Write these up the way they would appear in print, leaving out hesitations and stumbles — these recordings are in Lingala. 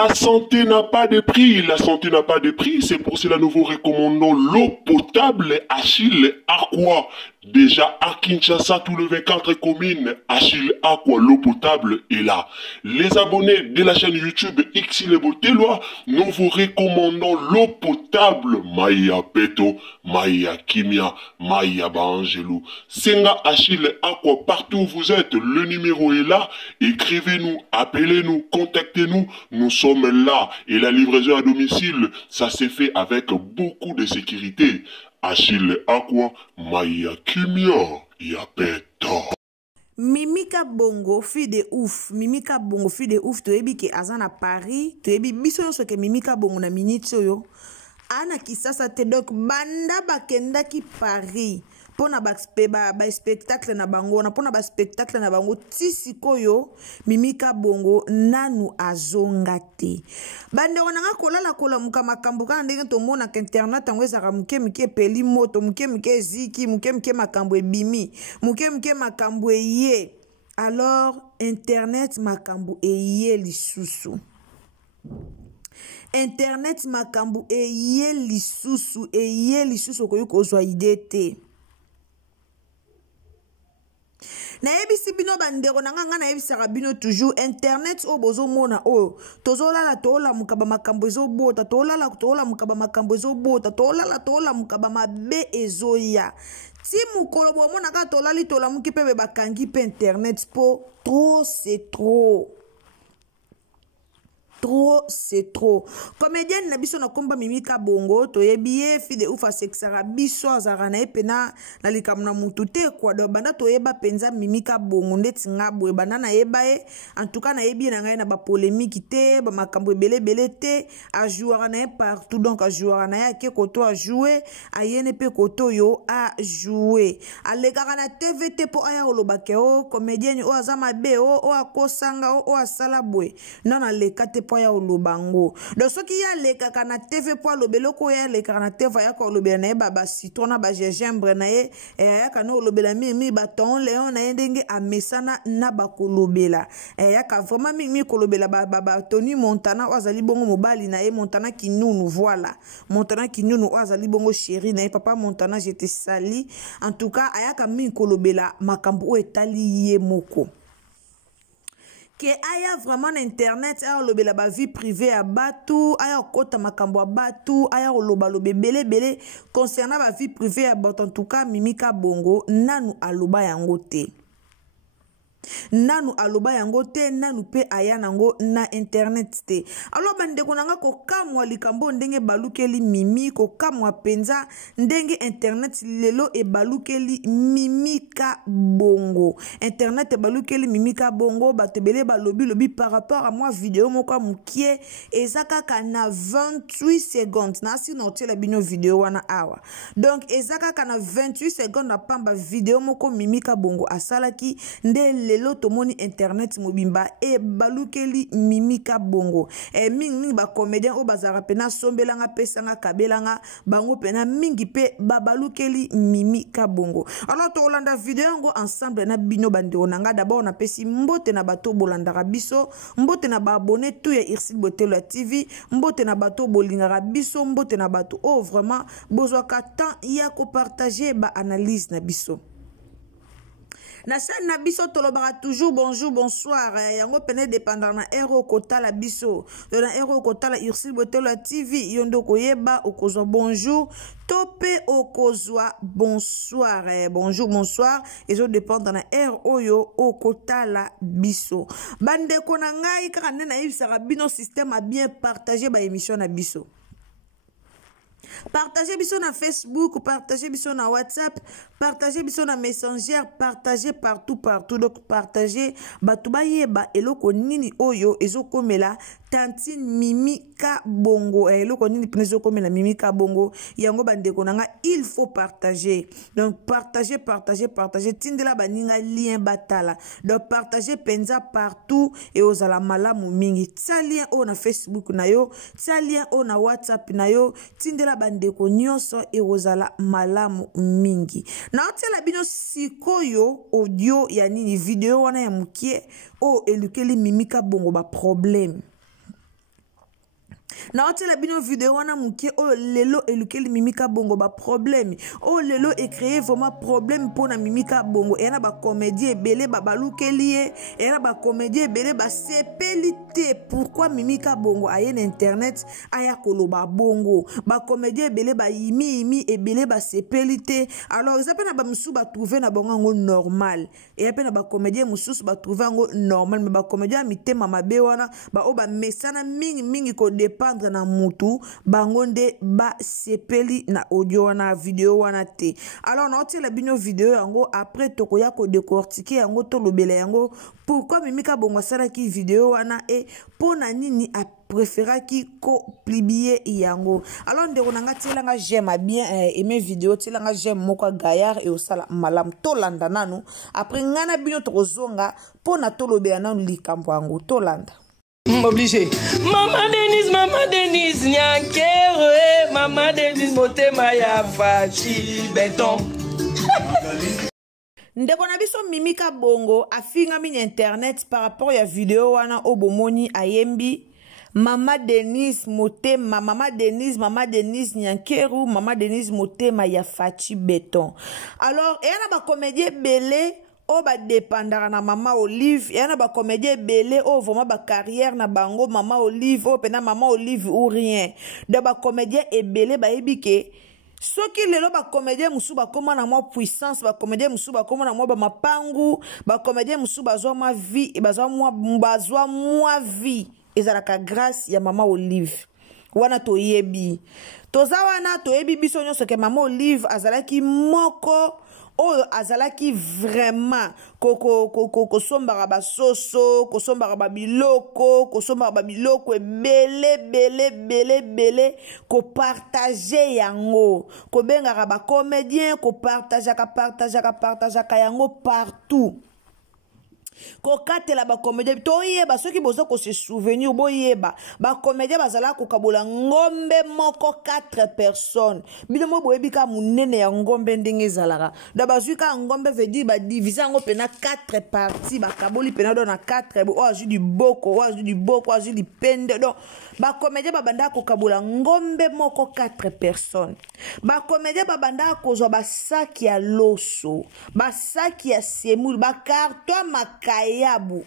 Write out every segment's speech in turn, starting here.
La santé n'a pas de prix, la santé n'a pas de prix, c'est pour cela nous vous recommandons l'eau potable Achille Aqua. Déjà à Kinshasa, tous les 24 communes, Achille Aqua, l'eau potable est là. Les abonnés de la chaîne YouTube Xile Botelwa, nous vous recommandons l'eau potable Maya Peto, Maya Kimia, Maya Bangelou. Senga Achille Aqua, partout où vous êtes, le numéro est là. Écrivez-nous, appelez-nous, contactez-nous, nous sommes là. Et la livraison à domicile, ça s'est fait avec beaucoup de sécurité. Achille Aqua, Maya Kimia, Yapeto. Mimika Bongo, fille de ouf. Mimika Bongo, fille de ouf. Tu ebi ke azan à Paris. Tu ebi biso yon so ke Mimika Bongo na minute yo. Ana kisasa te donc banda bakenda ki Paris. Pona ba spectacle na bango na pona ba spectacle na bango tisiko yo Mimika Bongo nanu azonga te bande onanga kolala kola muka makambo kana ndenge tomona ka internet angweza muke peli moto muke ziki muke makambo ebimi muke makambo eye alors internet makambo eye lisusu internet makambo eye lisusu koyiko zwa idée te. Na ebisi bino bandeko nanga na ebisaka bino toujours internet o bozo mona o tozolala tola mukaba makambo ezobota tola mukaba makambo ezobota tola mukaba mabe ezoya ti mukolo bo mona ka tolali tola mukipe bakangi pe internet po trop c'est trop. Trop, c'est trop. Comédienne na biso na komba Mimika Bongo, to yebiye fi de ufa sexara biso azara na epena na likam na mutu te kwa do banda to yeba penza Mimika Bongo ndeti ngabwe banda na yeba e en tout cas na yebi na ngai na ba polémique te ba makambo belé te a jouer na partout donc a jouer na ya ke koto a jouer a yene pe koto yo a jouer a lekaka na TVT po aya olobake o comédienne o azama be o akosanga o asalabwe non na lekate ya olobango do soki ya leka kana TV po lobelo ko ya leka kana TV ya ko lobela na ba citron na ba gingembre na ye ya kana lobela mi baton leon na ndenge amesana na ba kolobela ya ka vraiment mi kolobela ba Tony Montana azali bongo mobali na ye Montana kinunu voilà Montana kinunu azali bongo chéri na ye papa Montana j'étais sali en tout cas ayaka mi kolobela makambo etali ye moko que aya vraiment internet aya lobela ba vie privée à batu aya kota makambo a batu aya loba belé concernant ba vie privée à batu en tout cas Mimika Bongo nanu aloba yango te. Nanu aloba yango te nanu pe aya nango na internet te alors bande konanga ko kamwa likambo ndenge balukeli Mimi ko kamwa penza ndenge internet lelo e balukeli Mimika Bongo internet e balukeli Mimika Bongo batebele balobi par rapport à moi vidéo moko mukie ezaka kana 28 secondes na si noté la bino vidéo wana awa donc ezaka kana 28 secondes na pamba vidéo moko Mimika Bongo asalaki nde lelo tomoni internet mobimba e balukeli Mimika Bongo mingi ba comédien o bazara pena sombelanga pesanga kabelanga bango pena mingi pe babalukeli Mimika Bongo alors to olanda vidéo ngo ensemble na bino bandeko nanga d'abord na pesi mbote na bato bolandaka biso mbote na ba abonné tout ya Xile Botelwa TV mbote na bato bolingaka biso mbote na bato oh vraiment bozwaka temps ya ko partager ba analyse na biso. Na chaîne na biso tolobaka toujours bonjour bonsoir yango pene dépendant na ero kota la biso na ero kota la Xile Botelwa TV yondo koyeba okozwa bonjour topé okozwa bonsoir bonjour ezo dépendant na ero oyo okota la biso bande kona ngai kaka nena yebisaka bino système a bien partager ba émission na biso. Partagez biso na Facebook, partagez biso na WhatsApp, partagez biso na Messenger, partagez partout donc partagez batuba yeba eloko nini oyo ezokomela Tantine Mimika Bongo eloko nini pnezo komela Mimika Bongo yango bandeko nanga il faut partager donc partagez tindela baninga lien batala donc partagez penza partout et ozala malamu mingi tia lien o na Facebook na yo tia lien o na WhatsApp na yo tindela bandeko nyonso e ozala malamu mingi na otela bino sikoyo audio ya nini video wana ya mukie o elukeli Mimika Bongo ba problème na otela bino video wana muke o lelo elukeli mimika bongo ba problème o lelo e créer vraiment problème pour na mimika bongo et na ba comédie belé ba balukeli et na ba comédie belé ba sepelité pourquoi mimika bongo aye na internet aya koloba bongo ba comédie belé ba yimi et belé ba sepelité alors ça peut na ba musu ba trouver na bongo normal et pe na ba comédie musu ba trouver ngo normal mais ba comédie mitema mabe wana ba o ba mesana mingi ko dépendre na mutu bangonde ba sepeli na audio wana video wana te alors na otela bino video yango après tokoya ko décortiquer yango to lobela yango pourquoi mimika bongo salaki video wana et pona nini a préféraki ko publier yango alors ndeko nanga tilanga j'aime bien aimer vidéo tilanga j'aime moko gaillard et osala malam to landa nanu après ngana bino tokozonga pona to lobela nanu likambo yango to landa obligé. Maman Denise, Nyankere, Maman Denise, motema ya fachi, béton. Ndeko na biso mimika bongo afinga min internet par rapport ya video wana obomoni ayembi Maman Denise motema, Maman Denise Nyankeru, Maman Denise motema ya fachi, béton. Alors, et y a ba comédie belé o ba dépendara na Mama Olive et na ba comédie belé o vraiment ba carrière na bango Mama Olive o pena Mama Olive ou rien de ba comédie et belé ba ebike soki lelo ba comédie musu ba koma na mo puissance ba comédie musu ba koma na mo ba mapangu ba comédie musu ba zo ma vie et ba zo moi vie ezalaka grâce ya Mama Olive wana to yebi toza wana to yebi biso nyonso ke Mama Olive azalaki moko oyo azalaki vraiment kosombaka basoso kosombaka babiloko ebele kopartage yango kobengaka bacomédien kopartageaka yango partout kokatela ba comédien toyeba soki bozo ko se souvenir boyeba ba comédien bazala ko kabola ngombe moko 4 personnes bino mo boyebi ka munene ya ngombe ndenge ezalaka da bazuka ngombe veut dire ba diviser ngo pena 4 parties ba kaboli pena do na 4 o azu du boko o azu du pende donc ba comédien babanda ko kabola ngombe moko 4 personnes ba comédien babanda ko zo ba sac ya loso ba sac ya semoule ba carton Kayabu.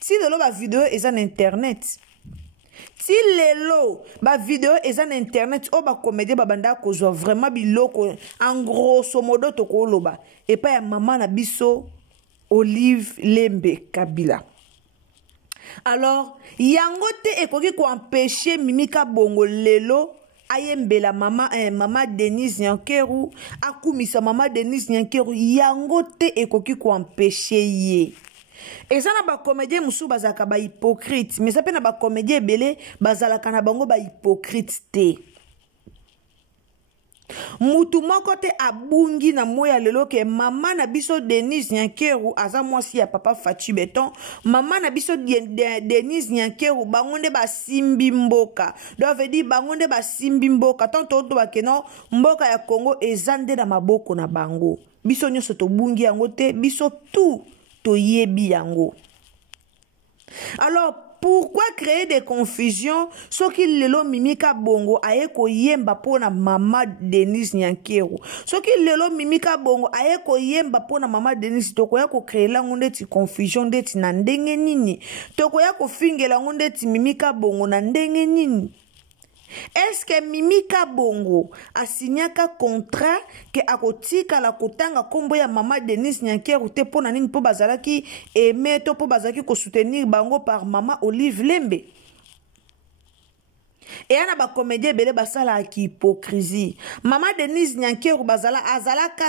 Si lelo ba vidéo est en internet. Si lelo ba vidéo est en internet o ba comédie ba banda ko zo vraiment biloko en grosso modo to ko loba et pas ya maman na biso Olive Lembe Kabila. Alors yango te ekoki ko empêcher mimika bongo lelo ayembela mama Denise Nyankeru akumisa Mama Denise Nyankeru yango te ekoki ko empêcher ye. Et ça na ba comédien musu bazaka ba hypocrite mais ça pe na ba comédien belé bazalaka na bango ba hypocrite te mutu moko te abungi na moya lelo ke mama na biso Denise Nyankeru aza mwasi ya papa Fachi Beton mama na biso Denise Nyankeru bangonde ba simbi mboka donc veut dire bangonde ba simbi mboka tanto to bakeno mboka ya Congo ezande na maboko na bango biso nyonso to bungi yango te biso tout to yebi yango. Alors pourquoi créer des confusions soki lelo mimika bongo aye ko yemba pona Mama Denise Nyankeru soki lelo mimika bongo aye ko yemba pona Mama Denise tokoya ko créer la ngonde ti confusion ndeti na ndenge nini tokoya ko fingela ngonde ti mimika bongo na ndenge nini. Est-ce que mimika bongo asinyaka contrat ke akotika la kotanga kombo ya Mama Denise Nyankeru te pona nini po bazalaki aimer to po bazalaki ko soutenir bango par Mama Olive Lembe et ana ba comédien belé basala ki hypocrisie Mama Denise Nyankeru azalaka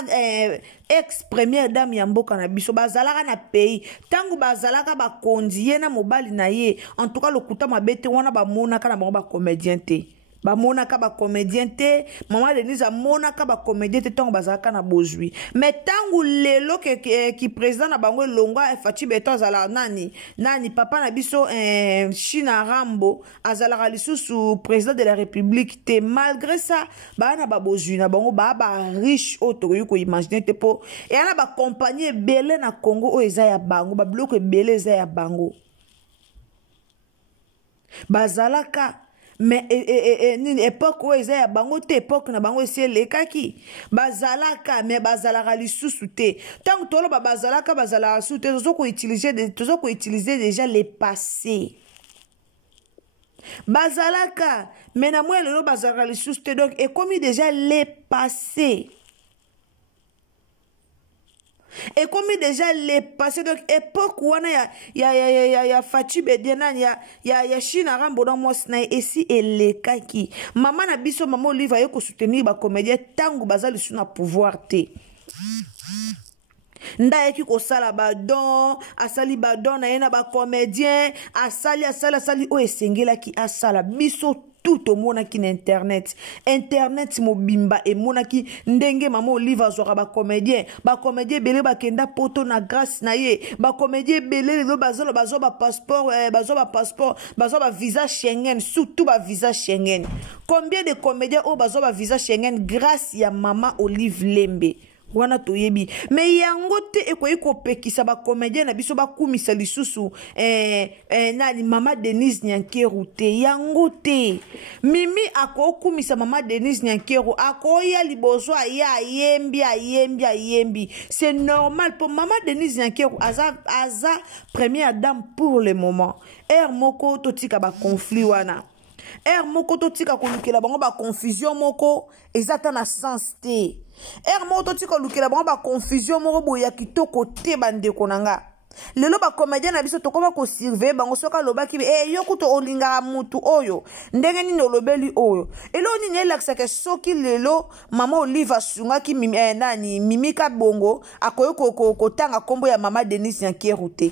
ex première dame ya mboka na biso bazalaka na pays tangu bazalaka ba kondiye na mobali na ye en tout cas lokuta mabete wana ba monaka na bango ba comédien te ba monaka ba comédien te Mama Denise monaka ba comédien te tangu bazalaka na bozui mais tangu lelo ki président na bango longwa Fachi Beton azala nani papa na biso China Rambo azala lisusu président de la République te malgré ça ba na ba bozui na bango ba riche auto ko imaginer te po et ana ba compagnie belé na Congo o eza ya bango ba bloc belé eza ya bango bazalaka mais nini époque oyo eza ya bango te époque na bango esi elekaki bazalaka mais bazalaka lisusu te ntango toloba bazalaka lisusu te tozo koutiliser déjà le passé bazalaka mais na mwa lelo bazalaka lisusu te donc ekomi déjà le passé et comme déjà les passé donc époque wana ya Fatou Bediana ya China Rambo dans moi na esi elekaki maman na biso maman Olive yo ko soutenir ba comédien tango bazali sur na pouvoir te ndayeki ko sala badon asali badon na yena ba comédien asali o esengelaki asala biso tout au monde qui internet mobimba et monaki ndenge maman Olive azwaka ba comédien belé ba kenda poto na grâce na ye ba comédien belé le bazolo ba passeport ba visa Schengen surtout ba visa Schengen combien de comédiens au ba visa Schengen grâce ya maman Olive Lembe wana toyebi mais yango te ekoyi kopekisa ba comédien na biso ba kumisa lisusu nani mama Denise Nyankeru te yango te mimi akokumisa mama Denise Nyankeru akoya liboso aya ayembi c'est normal pour mama Denise Nyankeru aza première dame pour le moment moko totika ba conflit wana moko totika kolukela bango ba confusion moko ezata na sens te moko totika kolukela bango ba confusion moko boya kitoko te bandeko nanga lelo ba comédien na biso tokoma ko surveiller bango soka lobaki yo kuto olinga mutu oyo ndenge nini olobeli oyo elo nini elakisa ke soki lelo mama Olive asungaki mimika bongo akoyo kotanga kombo ya mama Denise Nyankeru te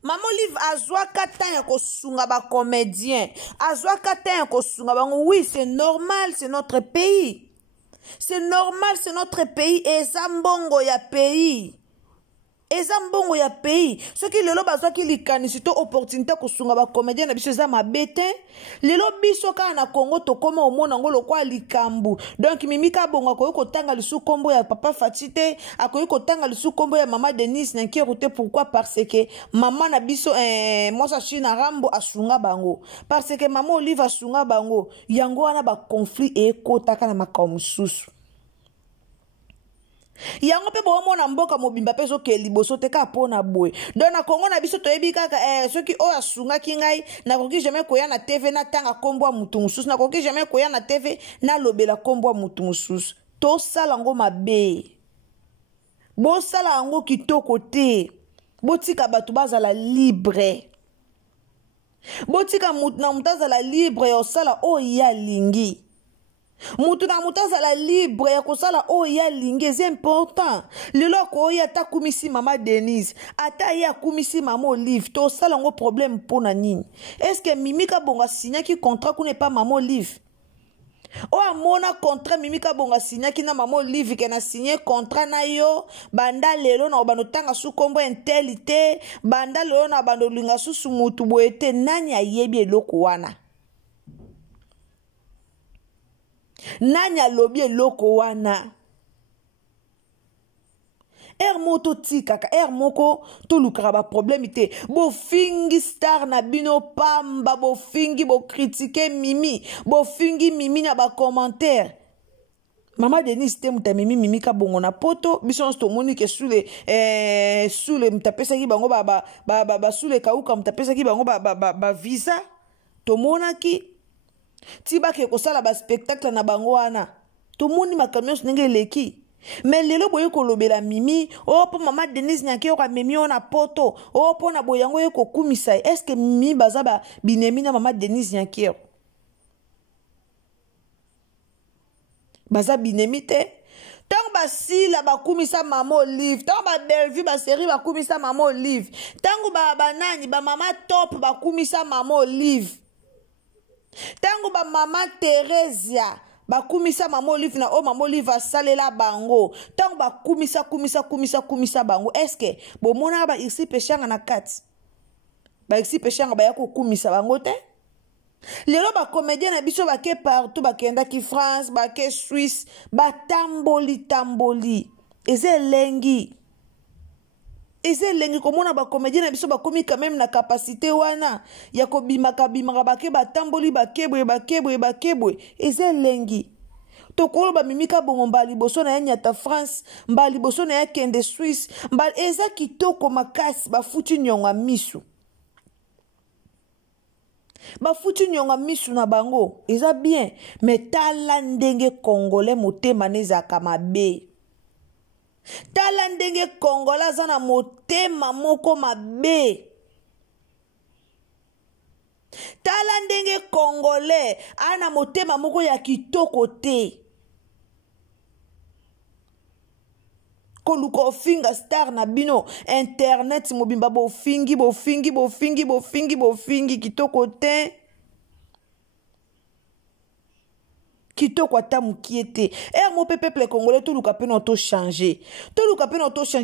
Maman Olive azwaka temps ya kosunga ba comédien azwaka temps ya kosunga bango oui c'est normal c'est notre pays c'est normal c'est notre pays eza mbongo ya pays soki lelo bazwaki likanisi to opportunité kosunga ba comédien na biso eza mabete lelo biso kaka na Congo tokoma omona ngo lokwa likambu donc mimika bongo akoyi kotanga lisu kombo ya papa Fatite akoyi kotanga lisu kombo ya mama Denise Nyankeru te pourquoi parce que mama na biso mwasa China Rambo asunga bango parce que mama Olive asunga bango yango wana ba conflit ekotaka na makambo mosusu yango pe bo mona mboka mobimba pe soki liboso te ka pona boy donc na Congo na biso toyebi kaka soki o asunga ki ngai na koki jamais koya na TV na tanga kombo mutu mususu na koki jamais koya na TV na lobela kombo mutu mususu to sala ngo mabe bo sala ngo kitoko te botika batu bazala libre botika na mutazala libre yo sala o ya lingi mutu na mutazala libre ya kosala o ya lingi c'est important lelo ko ya takumisi mama Denise ata ya kumisi mama Olive to sala ngo problème pona nini est-ce que mimika bonga signa ki contrat ku ne pas mama Olive o amona contrat mimika bonga signa ki na mama Olive ke na signé contrat na yo banda lelo na banotanga su kombo intelité banda lelo na bandolinga su mutu boete nani ayebi eloko wana nani alobi eloko wana moto tikaka moko to lukara ba problème te bo fingi star na bino pamba bo fingi bo critiquer mimi bo fingi mimi na ba commentaire mama Denise te mimi ka bongo na poto biso to monique sous les mtapesa ki bango ba sous les kauka mtapesa ki bango ba visa to monaki tiba ke kosala ba spectacle na bango wana to moni makamios ndenge leki mais lelo boye ko lobela mimi po mama Denise Nyankeru ka mimi ona poto po na boyango ye ko kumisa est-ce que mimi baza ba binemi na mama Denise Nyankeru baza binemi te tant basila bakumisa mama Olive tant ba Bellevue ba série bakumisa mama Olive tango ba nani ba mama top bakumisa mama Olive tango ba mama Teresia bakumisa mama Olive na mama Olive asalela bango tango bakumisa bango est-ce que bomona ba ici pechanga na kati ba ici pechanga ba yako kumisa bango te lelo ba comédien na biso ba ke partout ba kenda ki France ba ke Suisse ba tamboli ezelengi eza elengi komona bacomédien na biso bakomi quand même na capacité wana ya kobimaka bake batamboli bakebwe eza elengi tokoloba mimika bongo mbala liboso na ya nyata France mbala liboso na ya kende Suisse mbala eza kitoko makasi bafuti nyonga misu na bango eza bien mais tala ndenge congolais motema nezaka mabe tala ndenge congolais aza na motema moko mabe tala ndenge congolais ana motema moko ya kitoko te koluka ofinga star na bino internet mobimba bofingi kitoko te kitoko ata mokie te mo pe peuple congolais toluka pe na to changer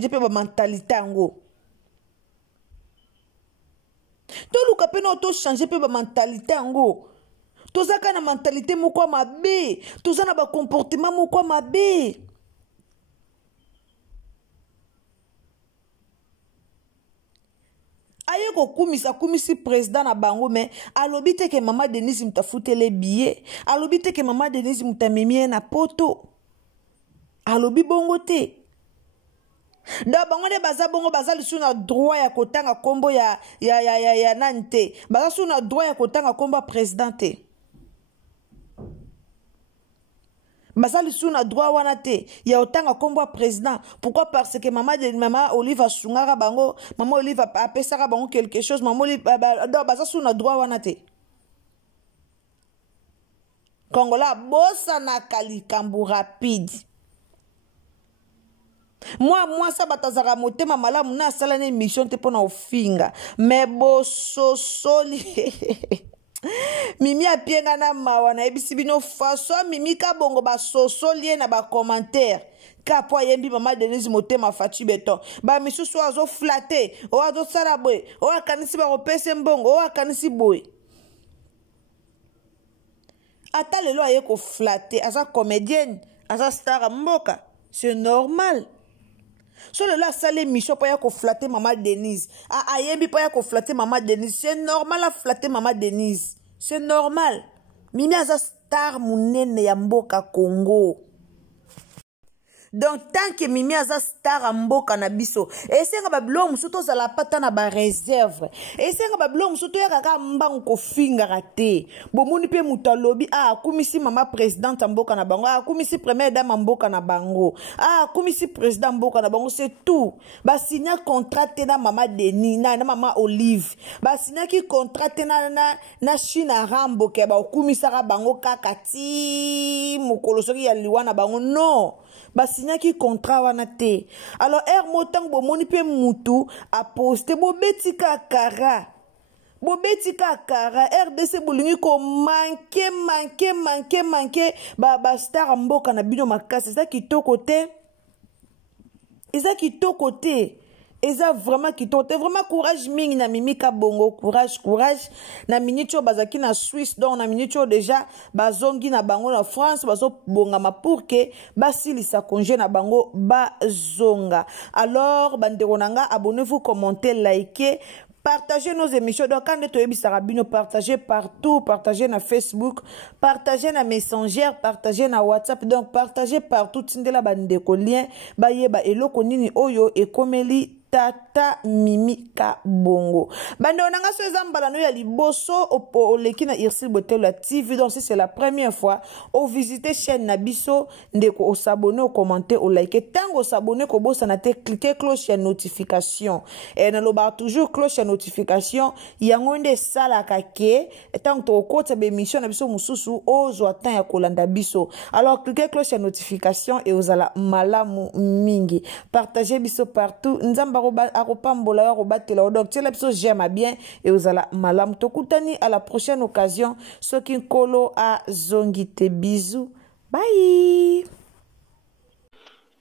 pe ba mentalité yango toluka pe na to changer pe ba mentalité yango tozaka na mentalité moko mabe toza na ba comportement moko mabe aye kumisi président na bango mais alobi te ke mama Denise mutafutele billet alobi te ke mama Denise mutamemie na poto alobi bongo te da bango de baza bongo baza lisu na droit ya kotanga kombo ya nante baza su na droit ya kotanga kombo président te basali sous na droit wana te ya otanga kombo président pourquoi parce que mama Olive sungara bango mama Olive apesaka bango quelque chose mama Olive basa sous na droit wana te Kongola bossa na kalikambu rapide moi ça batazara motema malamu na sala na émission te pona ofinga mais bososoli Mimi a pienga na mawa na ebisi bino faso mimi ka bongo ba soso lie na ba commentaire ka po yembi mama Denise motema fatu beton ba misusu azo flatter o azo sala boy o akanisi ba opese mbongo o akanisi boy ata lelo aye ko flatter asa comédienne asa star mboka c'est normal. So le la sale mission pour ya ko flatter maman Denise. A ayembi pour ya ko flatter maman Denise. C'est normal à flatter maman Denise. C'est normal. Mimi aza star munene ya mboka Congo. Donc tant que Mimi aza star mboka na biso, esenga ba bilo musuto za la pata na ba réserve. Esenga ba bilo musuto ya kaka mbangu ko finga raté. Bomuni pe mutalobi kumisi mama présidente mboka na bango, kumisi première dame mboka na bango. Kumisi président mboka na bango, c'est tout. Ba signa contrat na mama Denis na mama Olive. Ba signa ki contrat na China Rambo ke ba kumisa ka bango kaka ti mukolo soki ya liwana bango non. Basina ki contrat wana te. Alors motang bo moni pe mutu a posté bo betika kara. Bo betika kara RDC bolingi ko manke ba star mboka na bino makasi za kitoko te. Eza kitoko te. Eza vraiment kitoko te. Vraiment courage mingi na Mimi ka bongo courage na minitio bazaki na Suisse donc na minitio déjà bazongi na bango na France bazo bongama pour que basilisa congé na bango bazonga. Alors bandeko nanga abonnez-vous, commentez, likez, partagez nos émissions. Donc, quand vous avez partagez partout, partagez na Facebook, partagez na Messenger, partagez na WhatsApp. Donc, partagez partout. Tindela bandeko lien, bayeba eloko nini oyo ekomeli tata Mimi ka bongo. Bande onanga so ezambala no ya liboso o leki na Irsil Botelo TV. Donc, si c'est la première fois, o visiter chaîne na biso, ndeko o s'abonner, o commenter, o liker. Tango s'abonner ko bosa na te cliquer cloche ya notification. Et na loba toujours cloche ya notification. Yango nde sala kake. Tango to kota be émission na biso mususu ozo atan ya kolanda biso. Alors, cliquez cloche ya notification et ozala malamu mingi. Partagez biso partout. Nzamba akopambola robatela donc tela biso j'aime bien et ozala malam tokutani à la prochaine occasion soki nkolo a zongite bisous bye.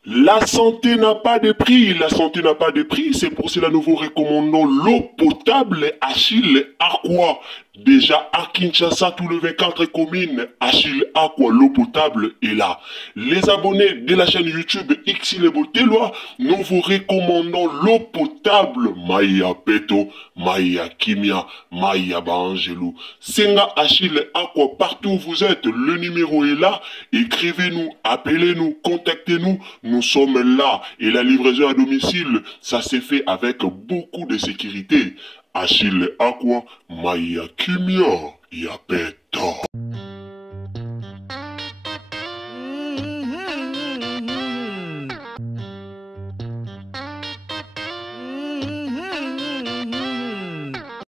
La santé n'a pas de prix, la santé n'a pas de prix, c'est pour cela nous vous recommandons l'eau potable Achille Aqua. Déjà à Kinshasa, tout le 24 communes, Achille Aqua, l'eau potable est là. Les abonnés de la chaîne YouTube Xile Botelwa, nous vous recommandons l'eau potable. Maïa Peto, Maïa Kimia, Maïa Bangelou. Senga Achille Aqua, partout où vous êtes, le numéro est là. Écrivez-nous, appelez-nous, contactez-nous. Nous sommes là. Et la livraison à domicile, ça s'est fait avec beaucoup de sécurité. Achille Aqua, Maïa Kimia, Yapeta.